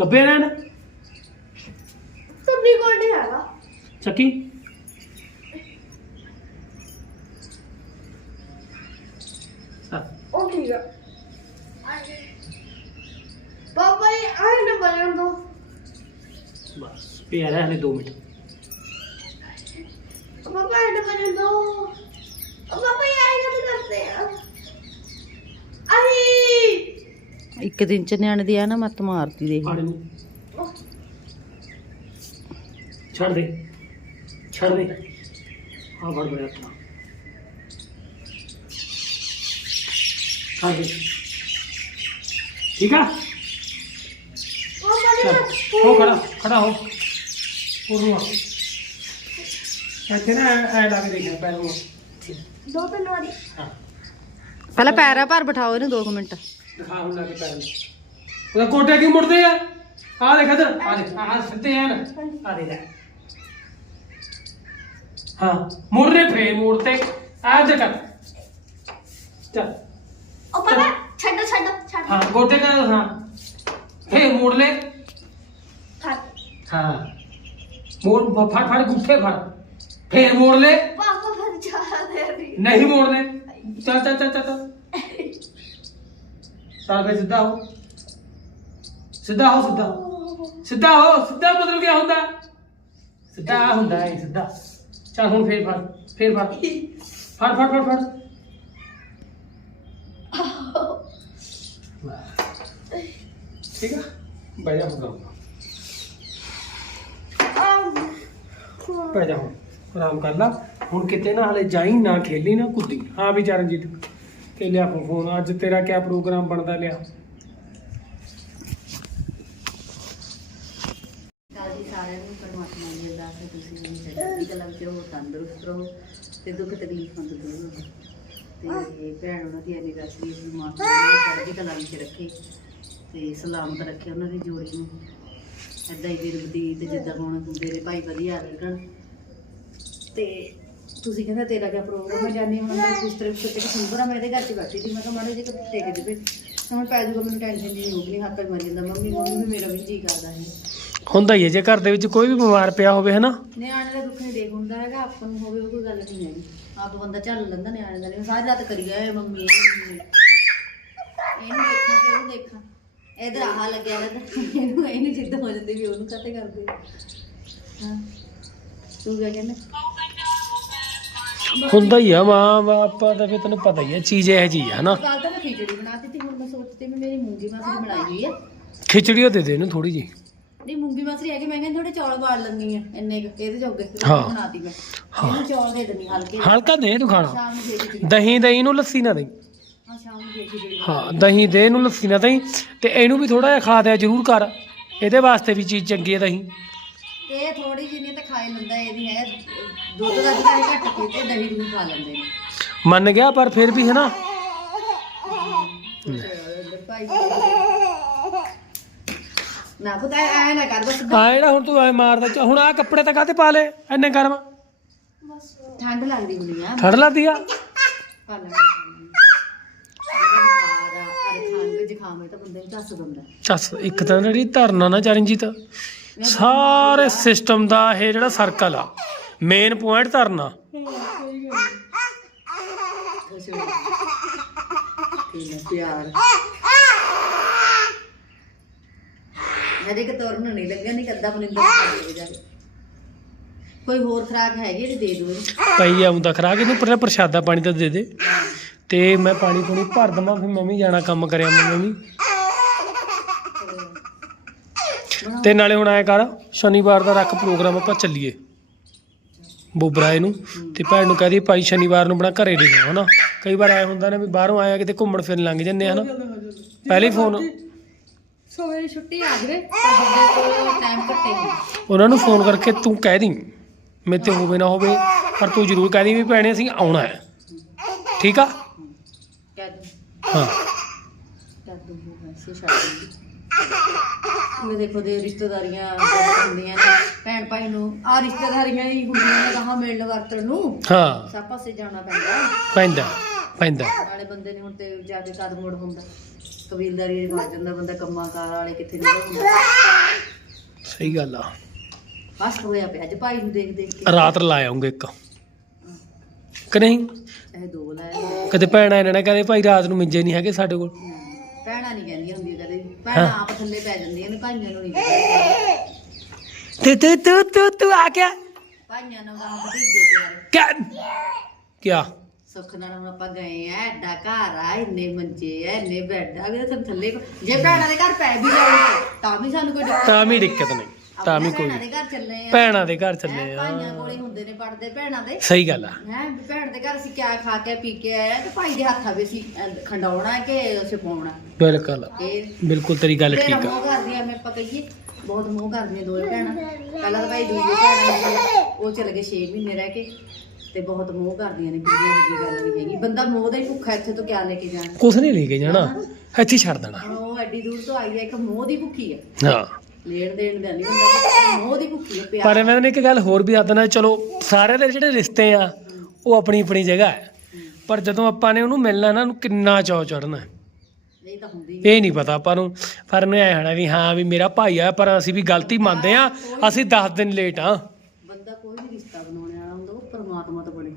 ਗੱਬੇ ਰਹਿਣ ਤੁੰਨੀ ਕੋਲ ਨਹੀਂ ਹੈਗਾ। ਚੱਕੀ। ਹਾਂ ਉਹ ਠੀਕ ਆ। ਪਾਪਾ ਇਹ ਆਏ ਨਾ ਬਲਣ ਦੋ। ਬਸ ਪਿਆ ਰਹਿ ਹਲੇ 2 ਮਿੰਟ। ਨਾ ਇਹ ਨਾ ਕਰਦੇ ਆ। ਇੱਕ ਦਿਨ ਚ ਨਿਆਣੇ ਦੀ ਆ ਨਾ ਮੱਤ ਮਾਰਦੀ ਦੇਖ ਆੜੇ ਨੂੰ। ਛੱਡ ਦੇ। ਛੱਡ ਦੇ। ਆ ਫੜ ਬੜਿਆ ਛੱਡ ਦੇ। ਠੀਕ ਆ? ਪਾਪਾ ਚੱਲ ਨੇ ਹੋ ਖੜਾ। ਖੜਾ ਹੋ। ਉਰਨੂੰ ਆ। ਇੱਥੇ ਨਾ ਐ ਲਾ ਕੇ ਦੇਖਿਆ ਪੈਰ ਨੂੰ ਦੋ ਤਿੰਨ ਵਾਰੀ। ਹਾਂ। ਪਹਿਲਾਂ ਪੈਰਾਂ ਭਰ ਬਿਠਾਓ ਇਹਨੂੰ 2 ਮਿੰਟ। ਦਿਖਾ ਹੁਣ ਲਾ ਕੇ ਪੈਰ ਨੂੰ। ਉਹਦਾ ਕੋਟੇ ਕੀ ਮੁੜਦੇ ਆ? ਆ ਦੇਖ ਇਧਰ ਆ ਦੇਖ ਆ ਸਿੱਧੇ ਆ ਨਾ ਆ ਦੇ ਲੈ ਹਾਂ ਮੁੜ ਰੇ ਫੇ ਮੋੜ ਤੇ। ਆ ਦੇ ਕਰ। ਚੱਲ। ਉਹ ਪਾਪਾ ਛੱਡੋ ਛੱਡੋ ਛੱਡ। ਹਾਂ ਗੋਟੇ ਕਰ ਹਾਂ। ਫੇ ਮੋੜ ਲੈ। ਛੱਡ ਹਾਂ। ਮੋੜ ਫੜ ਫੜ ਗੁੱਠੇ ਫੜ। ਫੇਰ ਮੋੜ ਲੈ ਪਾਪਾ ਫਿਰ ਜਾ ਦੇ ਰਹੀ ਨਹੀਂ ਮੋੜਨੇ। ਚੱਲ ਚੱਲ ਚੱਲ ਚੱਲ ਚੱਲ। ਚੱਲ ਫੇ ਸਿੱਧਾ ਹੋ। ਸਿੱਧਾ ਹੋ ਸਿੱਧਾ ਸਿੱਧਾ ਹੋ ਸਿੱਧਾ ਮਤਲਬ ਕੀ ਹੁੰਦਾ? ਸਿੱਧਾ ਆਹ ਹੁੰਦਾ ਹੈ ਸਿੱਧਾ। ਚੱਲ ਹੁਣ ਫੇਰ ਫੜ ਫੇਰ ਫੜ। ਫੜ ਫੜ ਫੜ ਫੜ। ਠੀਕ ਆ? ਬਹਿ ਜਾ ਹੁਣ। ਪੈ ਜਾ ਹੁਣ। ਆਰਾਮ ਕਰ ਲਾ। ਹੁਣ ਕਿਤੇ ਨਾ ਹਲੇ ਜਾਈ, ਨਾ ਖੇਲੀ, ਨਾ ਕੁੱਦੀ। ਹਾਂ ਵੀ ਚਰਨਜੀਤ ਤੇ ਲਿਆ ਫੋਨ, ਅੱਜ ਤੇਰਾ ਕਿਆ ਪ੍ਰੋਗਰਾਮ ਬਣਦਾ ਲਿਆ? ਜੀ, ਸਾਰਿਆਂ ਨੂੰ ਪਰਮਾਤਮਾ ਦੀ ਅਰਦਾਸ ਹੈ ਤੁਸੀਂ ਵੀ ਚੜ੍ਹਦੀ ਕਲਾ ਵਿੱਚ ਰਹੋ ਤੰਦਰੁਸਤ ਰਹੋ ਤੇ ਦੁੱਖ ਤਕਲੀਫਾਂ ਤੋਂ ਦੂਰ ਰਹੋ। ਤੇ ਭੈਣ ਉਹਨਾਂ ਦੀ ਐਨੀਵਰਸਰੀ ਨੂੰ ਮਾਤਾ ਚੜ੍ਹਦੀ ਕਲਾ ਵਿੱਚ ਰੱਖੇ ਤੇ ਸਲਾਮਤ ਰੱਖੇ ਉਹਨਾਂ ਦੀ ਜੋੜੀ ਨੂੰ। ਏਦਾਂ ਹੀ ਦਿਨ ਬਤੀਤ ਜਿੱਦਾਂ ਹੁਣ ਮੇਰੇ ਭਾਈ ਵਧੀਆ ਲੱਗਣ ਤੇ ਤੁਸੀਂ ਕਹਿੰਦਾ ਤੇਰਾ ਕਿਆ ਪ੍ਰੋਗਰਾਮ ਹੈ ਜਾਨੀ ਹੁਣ ਮੈਂ ਕਿਸ ਤਰ੍ਹਾਂ ਸੋਚਿਆ ਕਿ ਸੰਭਰਾ ਮੈਂ ਇਹਦੇ ਘਰ 'ਚ ਬੈਠੀ ਸੀ ਮੈਂ ਕਿਹਾ ਮਾੜੇ ਜਿਹੇ ਕਿਤੇ ਟੇਕ ਦੇਵੇ। ਹੁਣ ਪੈ ਜਾਊਗਾ ਮੈਨੂੰ ਟੈਨਸ਼ਨ ਜੀ ਹੋਊਗੀ ਨਹੀਂ ਹੱਥ ਤੱਕ ਮਰ ਜਾਂਦਾ ਮੰਮੀ ਮੰਮੀ ਵੀ ਮੇਰਾ ਵੀ ਜੀ ਕਰਦਾ ਹੈ ਹੁੰਦਾ ਹੀ ਹੈ ਜੇ ਘਰ ਦੇ ਵਿੱਚ ਕੋਈ ਵੀ ਬਿਮਾਰ ਪਿਆ ਹੋਵੇ ਹਨਾ? ਨਿਆਣੇ ਦਾ ਦੁੱਖ ਨਹੀਂ ਦੇਖ ਹੁੰਦਾ ਹੈਗਾ ਆਪਾਂ ਨੂੰ ਹੋਵੇ ਉਹ ਕੋਈ ਗੱਲ ਨਹੀਂ ਹੈਗੀ। ਆਪ ਬੰਦਾ ਚੱਲ ਲੈਂਦਾ ਨਿਆਣੇ ਦਾ ਨਹੀਂ ਸਾਰੀ ਰਾਤ ਕਰੀ ਗਏ ਮੰਮੀ ਇਹ ਮੰਮੀ ਇਹਨੂੰ ਦੇਖਾਂ ਤੇ ਉਹਨੂੰ ਦੇਖਾਂ। ਇਧਰ ਆਹ ਲੱਗਿਆ ਰਹਿੰਦਾ ਇਹਨੂੰ ਇਹਨੂੰ ਜਿੱਦ ਹੋ ਜਾਂਦੀ ਵੀ ਉਹਨੂੰ ਕਾਤੇ ਕਰਦੇ। ਹਾਂ। ਤੂੰ ਕਿਆ ਕਹਿੰਦਾ? ਹੁੰਦਾ ਹੀ ਆ ਮਾਂ ਬਾਪ ਦਾ ਫਿਰ ਤੈਨੂੰ ਪਤਾ ਹੀ ਹੈ ਚੀਜ਼ ਇਹ ਜੀ ਆ ਹਨਾ? ਕੱਲ ਤਾਂ ਮੈਂ ਖਿਚੜੀ ਬਣਾ ਦਿੱਤੀ ਹੁਣ ਮੈਂ ਸੋਚਦੀ ਵੀ ਮੇਰੀ ਮੂੰਗੀ ਮਾਸਰੀ ਬਣਾਈ ਹੋਈ ਆ। ਖਿਚੜੀ ਉਹ ਦੇ ਦੇ ਇਹਨੂੰ ਥੋੜੀ ਜੀ ਨਹੀਂ ਮੂੰਗੀ ਮਾਸਰੀ ਹੈਗੀ ਮੈਂ ਕਹਿੰਦੀ ਥੋੜੇ ਚੌਲ ਬਾਲ ਲੈਂਦੀ ਆ ਇੰਨੇ ਕੁ, ਇਹਦੇ ਜੋਗੇ। ਹਾਂ। ਬਣਾਤੀ ਮੈਂ। ਇਹਨੂੰ ਚੌਲ ਦੇ ਦਿੰਦੀ ਹਲਕੇ ਜਿਹੇ। ਹਲਕਾ ਦੇ ਤੂੰ ਖਾਣਾ। ਸ਼ਾਮ ਨੂੰ ਦਹੀਂ ਦਹੀਂ ਨੂੰ ਲੱਸੀ ਨਾ ਦੇ ਹਾਂ ਸ਼ਾਮ ਨੂੰ ਹਾਂ ਦਹੀਂ ਦੇ ਇਹਨੂੰ ਲੱਸੀ ਨਾ ਦਹੀਂ ਤੇ ਇਹਨੂੰ ਵੀ ਥੋੜਾ ਜਿਹਾ ਖਾ ਦਿਆ ਜ਼ਰੂਰ ਕਰ। ਇਹਦੇ ਵਾਸਤੇ ਵੀ ਚੀਜ਼ ਚੰਗੀ ਹੈ ਦਹੀਂ। ਇਹ ਥੋੜੀ ਜਿਹੀ ਤਾਂ ਖਾ ਹੀ ਲੈਂਦਾ ਇਹਦੀ ਹੈ। ਦੁੱਧ ਦਾ ਤਾਂ ਇਹ ਘੱਟ ਪੀਤੇ ਦਹੀਂ ਨੂੰ ਖਾ ਲੈਂਦੇ ਨੇ। ਮੰਨ ਗਿਆ ਪਰ ਫਿਰ ਵੀ ਹੈ ਨਾ ਭਾਈ ਨਾ ਪਤਾ ਐ ਨਾ ਕਰ ਬਸ ਆ ਜਿਹੜਾ ਹੁਣ ਤੂੰ ਐ ਮਾਰਦਾ ਚ- ਹੁਣ ਆ ਕੱਪੜੇ ਤਾਂ ਕਾਤੇ ਪਾ ਲੇ ਐਨੇ ਗਰਮ? ਠੰਡ ਲੱਗਦੀ ਹੁੰਦੀ ਆ। ਠੜ ਲਾਦੀ ਆ? ਪਾ ਲੈ। ਤਾਂ ਬੰਦੇ ਨੂੰ ਦਿੰਦਾ। ਚੱਸ ਇੱਕ ਤਾਂ ਜਿਹੜੀ ਧਰਨਾ ਨਾ ਚਰਨਜੀਤ ਸਾਰੇ ਸਿਸਟਮ ਦਾ ਇਹ ਜਿਹੜਾ ਸਰਕਲ ਆ। ਮੇਨ ਪੁਆਇੰਟ ਧਰਨਾ ਖੁਸ਼ ਹੋ ਠੀਕ ਹੈ ਪਿਆਰ ਮੇਰੇ ਕਿ ਤੋਰਨ ਨਹੀਂ ਲੱਗਿਆ ਨਹੀਂ ਕੱਦਾ ਮਨਿੰਦਰ ਨੂੰ ਕਰ ਦੇ ਜਾ ਕੇ। ਕੋਈ ਹੋਰ ਖਰਾਕ ਹੈਗੀ ਤੇ ਦੇ ਇਹਨੂੰ। ਪਈ ਆਉਂਦਾ ਖਰਾ ਕਿ ਨਹੀਂ ਪਰ ਪ੍ਰਸ਼ਾਦਾ ਪਾਣੀ ਤਾਂ ਦੇ ਦੇ ਤੇ ਮੈਂ ਪਾਣੀ ਪੂਣੀ ਭਰ ਦਵਾਂ ਫਿਰ ਮੈਂ ਵੀ ਜਾਣਾ ਕੰਮ ਕਰਿਆ ਮੈਂ ਵੀ ਤੇ ਨਾਲੇ ਹੁਣ ਆਇਆ ਕਰ ਸ਼ਨੀਵਾਰ ਦਾ ਰੱਖ ਪ੍ਰੋਗਰਾਮ ਆਪਾਂ ਚੱਲੀਏ ਬੋਬਰਾਏ ਨੂੰ ਤੇ ਭੈਣ ਨੂੰ ਕਹਦੀ ਭਾਈ ਸ਼ਨੀਵਾਰ ਨੂੰ ਬਣਾ ਘਰੇ ਦੇ ਹਨਾ? ਕਈ ਵਾਰ ਆਇਆ ਹੁੰਦਾ ਨਾ ਵੀ ਬਾਹਰੋਂ ਆਇਆ ਕਿਤੇ ਘੁੰਮਣ ਫਿਰਨ ਲੰਘ ਜੰਨੇ ਹਨਾ? ਪਹਿਲੇ ਫੋਨ ਸਵੇਰੇ ਛੁੱਟੀ ਆ ਜਵੇ ਪਰ ਬੰਦੇ ਕੋਲ ਟਾਈਮ ਘੱਟੇ ਹੀ ਉਹਨਾਂ ਨੂੰ ਫੋਨ ਕਰਕੇ ਤੂੰ ਕਹਿ ਦੀ ਮੇਰੇ ਤੇ ਹੋਵੇ ਨਾ ਹੋਵੇ ਪਰ ਤੂੰ ਜ਼ਰੂਰ ਕਹਿ ਦੀ ਵੀ ਭੈਣੇ ਅਸੀਂ ਆਉਣਾ ਹੈ। ਠੀਕ ਆ? ਕਹਿ ਦੂੰ। ਹਾਂ। ਦੂੰਗੀ ਵੈਸੇ ਛੱਡ ਦੂੰਗੀ ਉਹ ਦੇਖੋ ਦੇ ਰਿਸ਼ਤੇਦਾਰੀਆਂ ਹੁੰਦੀਆਂ ਨੇ ਭੈਣ ਭਾਈ ਨੂੰ ਆ ਰਿਸ਼ਤੇਦਾਰੀਆਂ ਹੀ ਹੁੰਦੀਆਂ ਨੇ ਕਹਾ ਮਿਲਣ ਵਰਤਣ ਨੂੰ ਹਾਂ। ਸਭ ਪਾਸੇ ਜਾਣਾ ਪੈਂਦਾ। ਪੈਂਦਾ ਪੈਂਦਾ। ਨਾਲੇ ਬੰਦੇ ਨੇ ਹੁਣ ਤੇ ਜਾ ਕੇ ਕਦ ਮੁੜ ਹੁੰਦਾ। ਕਬੀਲਦਾਰੀ ਵੱਜ ਜਾਂਦਾ ਬੰਦਾ ਕੰਮਾਂ ਕਾਰ ਵਾਲੇ ਕਿੱਥੇ ਨਿਕਲ ਹੁੰਦਾ ਸਹੀ ਗੱਲ ਆ। ਬਸ ਹੋਇਆ ਪਿਆ ਅੱਜ ਭਾਈ ਨੂੰ ਦੇਖ ਦੇਖ ਕੇ। ਰਾਤ ਲਾ ਆਉਂਗੇ ਇੱਕ। ਕਿ ਨਹੀਂ? ਇਹ ਦੋ ਲਾਇਆ ਕਦੇ ਭੈਣਾਂ ਇਹਨਾਂ ਨੇ ਕਹਿੰਦੇ ਭਾਈ ਰਾਤ ਨੂੰ ਮਿੰਜੇ ਨਹੀਂ ਹੈਗੇ ਸਾਡੇ ਕੋਲ। ਭੈਣਾਂ ਨਹੀਂ ਕਦੇ ਵੀ। ਭੈਣਾਂ ਆਪ ਥੱਲੇ ਪੈ ਜਾਂਦੀਆਂ ਨੇ ਭਾਈਆਂ ਨੂੰ ਨਹੀਂ। ਤੇ ਤੇ ਤੂੰ ਤੂੰ ਤੂੰ ਆ ਗਿਆ। ਭਾਈਆਂ ਨੂੰ ਗਾਹ ਭਤੀਜੇ ਪਿਆਰੇ। ਕਿਆ? ਕਿਆ? ਸੁੱਖ ਨਾਲ ਹੁਣ ਆਪਾਂ ਗਏ ਆ ਐਡਾ ਘਰ ਆ ਇੰਨੇ ਮੰਜੇ ਆ ਇੰਨੇ ਬੈੱਡ ਆ ਵੀ ਤੁਹਾਨੂੰ ਥੱਲੇ ਜੇ ਭੈਣਾਂ ਦੇ ਘਰ ਪੈ ਵੀ ਜਾਵੇ ਤਾਂ ਵੀ ਸਾਨੂੰ ਕੋਈ ਦਿੱਕਤ ਤਾਂ ਵੀ ਦਿੱਕਤ ਨਹੀਂ। ਤਾਂ ਵੀ ਕੋਈ ਭੈਣਾਂ ਦੇ ਘਰ ਚੱਲੇ ਆ। ਭੈਣਾਂ ਦੇ ਘਰ ਹੈਂ, ਚੱਲੇ ਭਾਈਆਂ ਕੋਲੇ ਹੁੰਦੇ ਨੇ ਪੜਦੇ ਭੈਣਾਂ ਦੇ। ਸਹੀ ਗੱਲ ਆ। ਹੈ ਭੈਣ ਦੇ ਘਰ ਅਸੀਂ ਕਿਆ ਖਾ ਕੇ ਪੀ ਕੇ ਆਏ ਆ ਤੇ ਭਾਈ ਦੇ ਹੱਥਾਂ ਵੀ ਅਸੀਂ ਅਹ, ਖੰਡਾਉਣਾ ਕਿ ਅਸੀਂ ਪਾਉਣਾ ਬਿਲਕੁਲ ਬਿਲਕੁਲ ਤੇਰੀ ਗੱਲ ਤੇਰਾ ਠੀਕ ਆ। ਮੋਹ ਕਰਦੀਆਂ ਮੈਂ ਆਪਾਂ ਕਹੀਏ ਬਹੁਤ ਮੋਹ ਕਰਦੀਆਂ ਦੋਵੇਂ ਭੈਣਾਂ। ਪਹਿਲਾਂ ਤਾਂ ਭਾਈ ਦੂਜੀ ਭੈਣ ਉਹ ਚਲ ਗਏ 6 ਮਹੀਨੇ ਰਹਿ ਕੇ ਤੇ ਬਹੁਤ ਮੋਹ ਕਰਦੀਆਂ ਨੇ ਕੁੜੀਆਂ ਦੀ ਕੋਈ ਗੱਲ ਨਹੀਂ ਹੈਗੀ। ਬੰਦਾ ਮੋਹ ਦਾ ਹੀ ਭੁੱਖਾ ਇੱਥੇ ਤੋਂ ਕਿਆ ਲੈ ਕੇ ਜਾਣਾ। ਕੁਛ ਨਹੀਂ ਲੈ ਕੇ ਜਾਣਾ ਇੱਥੇ ਹੀ ਛੱਡ ਦੇਣਾ। ਹੁਣ ਉਹ ਐਡੀ ਦੂਰ ਤੋਂ ਆਈ ਹੈ ਇੱਕ ਮੋਹ ਦੀ ਭੁੱਖੀ ਹੈ। ਹਾਂ। ਲੈਣ ਦੇਣ ਦਾ ਨਹੀਂ ਹੁੰਦਾ ਮੋਹ ਦੀ ਭੁੱਖੀ ਹੈ ਪਰ ਇਹਨਾਂ ਨੇ ਇੱਕ ਗੱਲ ਹੋਰ ਵੀ ਆਦਨਾ ਚਲੋ ਸਾਰਿਆਂ ਦੇ ਜਿਹੜੇ ਰਿਸ਼ਤੇ ਆ ਉਹ ਆਪਣੀ ਆਪਣੀ ਜਗ੍ਹਾ ਹੈ। ਪਰ ਜਦੋਂ ਆਪਾਂ ਨੇ ਉਹਨੂੰ ਮਿਲਣਾ ਨਾ ਉਹਨੂੰ ਕਿੰਨਾ ਚਾਅ ਚੜਨਾ ਇਹ ਤਾਂ ਹੁੰਦੀ ਇਹ ਨਹੀਂ ਪਤਾ ਆਪਾਂ ਨੂੰ ਪਰ ਉਹਨੇ ਐ ਹਣਾ ਵੀ ਹਾਂ ਵੀ ਮੇਰਾ ਭਾਈ ਆ ਪਰ ਅਸੀਂ ਵੀ ਗਲਤੀ ਮੰਨਦੇ ਆ ਅਸੀਂ 10 ਦਿਨ ਲੇਟ ਆ ਬੰਦਾ ਕੋਈ ਵੀ ਰਿਸ਼ਤਾ ਬਣਾਉਣ ਵਾਲਾ ਹੁੰਦਾ ਉਹ ਪਰਮਾਤਮਾ ਤੋਂ ਬਣੇ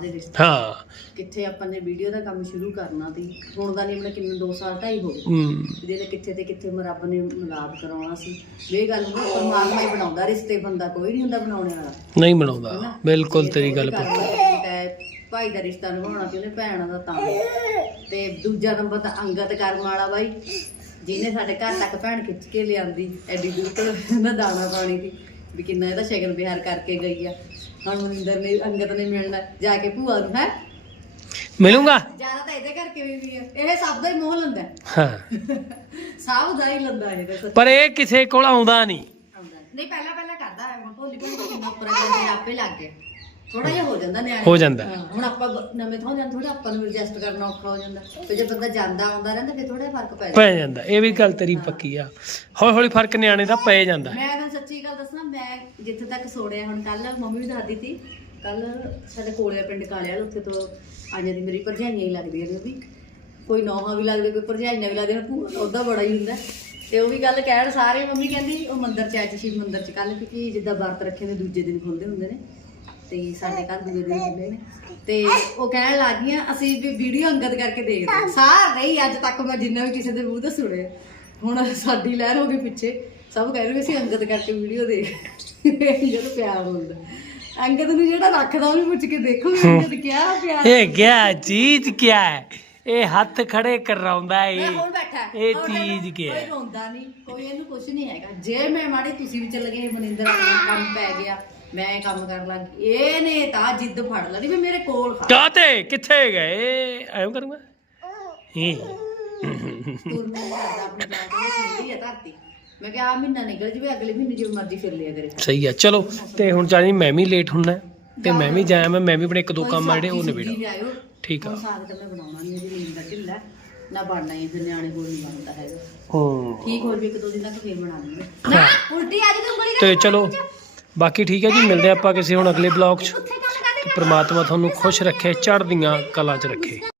ਸਾਰੇ ਰਿਸ਼ਤੇ ਹਾਂ। ਕਿੱਥੇ ਆਪਾਂ ਨੇ ਵੀਡੀਓ ਦਾ ਕੰਮ ਸ਼ੁਰੂ ਕਰਨਾ ਸੀ। ਹੁਣ ਦਾ ਨਹੀਂ ਆਪਣੇ ਕਿੰਨੇ 2 ਸਾਲ ਢਾਈ ਹੋ ਗਏ। ਹੂੰ। ਜਿਹਦੇ ਕਿੱਥੇ ਤੇ ਕਿੱਥੇ ਰੱਬ ਨੇ ਮਿਲਾਪ ਕਰਾਉਣਾ ਸੀ। ਇਹ ਗੱਲ ਨੂੰ ਪਰਮਾਤਮਾ ਹੀ ਬਣਾਉਂਦਾ ਰਿਸ਼ਤੇ ਬੰਦਾ ਕੋਈ ਨਹੀਂ ਹੁੰਦਾ ਬਣਾਉਣੇ ਵਾਲਾ। ਨਹੀਂ ਬਣਾਉਂਦਾ। ਬਿਲਕੁਲ ਤੇਰੀ ਗੱਲ ਪੱਕੀ। ਭਾਈ ਦਾ ਰਿਸ਼ਤਾ ਨਿਭਾਉਣਾ ਤੇ ਉਹਨੇ ਭੈਣਾਂ ਦਾ ਤਾਂ। ਤੇ ਦੂਜਾ ਨੰਬਰ ਤਾਂ ਅੰਗਤ ਕਰਮ ਵਾਲਾ ਬਾਈ। ਜਿਹਨੇ ਸਾਡੇ ਘਰ ਤੱਕ ਭੈਣ ਖਿੱਚ ਕੇ ਲਿਆਂਦੀ ਐਡੀ ਦੂਰ ਤੋਂ ਦਾਣਾ ਪਾਣੀ ਦੀ। ਵੀ ਕਿੰਨਾ ਇਹਦਾ ਸ਼ਗਨ ਵਿਹਾਰ ਕਰਕੇ ਗਈ ਆ। ਹੁਣ ਮਨਿੰਦਰ ਨੇ ਅੰਗਤ ਨੇ ਮਿਲਣਾ ਜਾ ਕੇ ਭੂਆ ਨੂੰ ਹੈ? ਮਿਲੂੰਗਾ? ਜ਼ਿਆਦਾ ਤਾਂ ਇਹਦੇ ਕਰਕੇ ਵੀ ਆ। ਇਹ ਸਭ ਦਾ ਹੀ ਮੋਹ ਲੰਦਾ। ਹਾਂ। ਸਭ ਦਾ ਹੀ ਲੰਦਾ ਇਹ ਤਾਂ। ਪਰ ਇਹ ਕਿਸੇ ਕੋਲ ਆਉਂਦਾ ਨਹੀਂ। ਆਉਂਦਾ ਨਹੀਂ। ਪਹਿਲਾਂ ਪਹਿਲਾਂ ਕਰਦਾ ਹੈ ਹੁਣ ਭੋਲੀ ਭੋਲੀ ਆਪੇ ਲੱਗ ਗਿਆ। ਥੋੜਾ ਜਿਹਾ ਹੋ ਜਾਂਦਾ ਨਿਆਣੇ ਹੋ ਜਾਂਦਾ। ਹਾਂ, ਹੁਣ ਆਪਾਂ ਬ- ਨਵੇਂ ਥਾਂ ਜਾਂਦੇ ਥੋੜਾ ਆਪਾਂ ਨੂੰ ਐਡਜਸਟ ਕਰਨਾ ਔਖਾ ਹੋ ਜਾਂਦਾ। ਤੇ ਜੇ ਬੰਦਾ ਜਾਂਦਾ ਆਉਂਦਾ ਰਹਿੰਦਾ ਫਿਰ ਥੋੜਾ ਫ਼ਰਕ ਪੈ ਜਾਂਦਾ ਪੈ ਜਾਂਦਾ। ਇਹ ਵੀ ਗੱਲ ਤੇਰੀ ਪੱਕੀ ਆ। ਹੌਲੀ ਹੌਲੀ ਫ਼ਰਕ ਨਿਆਣੇ ਦਾ ਪੈ ਜਾਂਦਾ। ਮੈਂ ਤੁਹਾਨੂੰ ਸੱਚੀ ਗੱਲ ਦੱਸਣਾ ਮੈਂ ਜਿੱਥੇ ਤੱਕ ਸੋੜਿਆ ਹੁਣ ਕੱਲ ਮੰਮੀ ਵੀ ਦੱਸਦੀ ਸੀ ਕੱਲ ਸਾਡੇ ਕੋਲੇ ਆ ਪਿੰਡ ਕਾਲਿਆ ਉੱਥੇ ਤੋਂ ਆਈਆਂ ਦੀ ਮੇਰੀ ਭਰਜਾਈਆਂ ਹੀ ਲੱਗਦੀਆਂ ਨੇ ਉਹ ਵੀ। ਕੋਈ ਨੌਹਾਂ ਵੀ ਲੱਗਦੇ ਕੋਈ ਭਰਜਾਈਆਂ ਵੀ ਲੱਗਦੀਆਂ ਭੂਆ ਦਾ ਉਹਦਾ ਬੜਾ ਹੀ ਹੁੰਦਾ। ਤੇ ਉਹ ਵੀ ਗੱਲ ਕਹਿਣ ਸਾਰੇ ਮੰਮੀ ਕਹਿੰਦੀ ਉਹ ਮੰਦਿਰ ਚ ਅੱਜ ਸ਼ਿਵ ਮੰਦਿਰ ਚ ਕੱਲ ਕਿਉਂਕਿ ਜਿੱਦਾਂ ਵਰਤ ਰੱਖੇ ਨੇ ਦੂਜੇ ਦਿਨ ਖੁੱਲਦੇ ਹੁੰਦੇ ਨੇ। ਤੇ ਸਾਡੇ ਘਰ ਦੂਜੇ ਦਿਨ ਖੁੱਲੇ ਨੇ। ਤੇ ਉਹ ਕਹਿਣ ਲੱਗ ਗਈਆਂ ਅਸੀਂ ਵੀ ਵੀਡੀਓ ਅੰਗਦ ਕਰਕੇ ਦੇਖਦੇ। ਸਾਰੇ ਹੀ ਅੱਜ ਤੱਕ ਮੈਂ ਜਿੰਨਾ ਵੀ ਕਿਸੇ ਦੇ ਮੂੰਹ ਤੋਂ ਸੁਣਿਆ। ਹੁਣ ਸਾਡੀ ਲਹਿਰ ਹੋ ਗਈ ਪਿੱਛੇ। ਸਭ ਕਹਿ ਰਹੇ ਵੀ ਅਸੀਂ ਅੰਗਦ ਕਰਕੇ ਵੀਡੀਓ ਦੇਖ ਜਦੋਂ ਪਿਆਰ ਹੁੰਦਾ। ਅੰਗਦ ਨੂੰ ਜਿਹੜਾ ਰੱਖਦਾ ਉਹਨੂੰ ਪੁੱਛ ਕੇ ਦੇਖੋ ਵੀ ਅੰਗਦ ਕਿਆ ਪਿਆਰ ਇਹ ਕਿਆ ਚੀਜ਼ ਕਿਆ ਹੈ? ਇਹ ਹੱਥ ਖੜੇ ਕਰਾਉਂਦਾ ਮੈਂ ਇਹ ਹੈ। ਚੀਜ਼ ਕੋਈ ਕੀ ਹੈ? ਰੋਂਦਾ ਨਹੀਂ ਕੋਈ ਇਹਨੂੰ ਕੁਝ ਨਹੀਂ ਹੈਗਾ। ਜੇ ਮੈਂ ਮਾੜੀ ਤੁਸੀਂ ਵੀ ਚੱਲ ਗਏ ਮਨਿੰਦਰ ਕੰਮ ਪੈ ਗਿਆ। ਮੈਂ ਇਹ ਕੰਮ ਕਰਨ ਲੱਗ ਇਹਨੇ ਤਾਂ ਜਿੱਦ ਫੜ ਲਈ ਵੀ ਮੇਰੇ ਕੋਲ ਖਾ। ਕਾਤੇ ਕਿੱਥੇ ਗਏ? ਐਂ ਕਰੂੰਗਾ? ਇਹ ਤੁਰ ਨਹੀਂ ਕਰਦਾ ਆਪਣੇ ਪੈਰ ਤੇ ਠੰਡੀ ਹੈ ਧਰਤੀ। ਮੈਂ ਕਿਹਾ ਆ ਮਹੀਨਾ ਨਿਕਲ ਜਵੇ ਅਗਲੇ ਮਹੀਨੇ ਜਿਵੇਂ ਮਰਜ਼ੀ ਫਿਰ ਲਿਆ ਕਰੇ। ਸਹੀ ਆ ਚਲੋ ਤੇ ਹੁਣ ਜਾਨੀ ਮੈਂ ਵੀ ਲੇਟ ਹੁੰਨਾ ਤੇ ਮੈਂ ਵੀ ਜਾਇਆ ਮੈਂ ਮੈਂ ਵੀ ਆਪਣੇ ਇੱਕ ਦੋ ਕੰਮ ਆ ਜਿਹੜੇ ਉਹ ਨਿਬੇੜਾ। ਠੀਕ ਆ। ਹੁਣ ਸਾਗ ਤਾਂ ਮੈਂ ਬਣਾਉਣਾ ਨਹੀਂ ਇਹਦੀ ਨੀਂਦ ਦਾ ਢਿੱਲਾ ਹੈ। ਨਾ ਬਣਨਾ ਹੀ ਫਿਰ ਨਿਆਣੇ ਕੋਲ ਨਹੀਂ ਬਣਦਾ ਹੈਗਾ। ਹੂੰ। ਠੀਕ ਹੋ ਜਵੇ ਇੱਕ ਦੋ ਦਿਨ ਤੱਕ ਫੇਰ ਬਣਾ ਲੂੰਗੇ ਨਾ ਉਲਟੀ ਆ ਗਈ ਉਂਗਲੀ ਤੇ ਚਲੋ ਬਾਕੀ ਠੀਕ ਹੈ ਜੀ ਮਿਲਦੇ ਆਪਾਂ ਕਿਸੇ ਹੁਣ ਅਗਲੇ ਬਲੌਗ 'ਚ। ਪ੍ਰਮਾਤਮਾ ਤੁਹਾਨੂੰ ਖੁਸ਼ ਰੱਖੇ ਚੜ੍ਹਦੀਆਂ ਕਲਾ 'ਚ ਰੱਖੇ।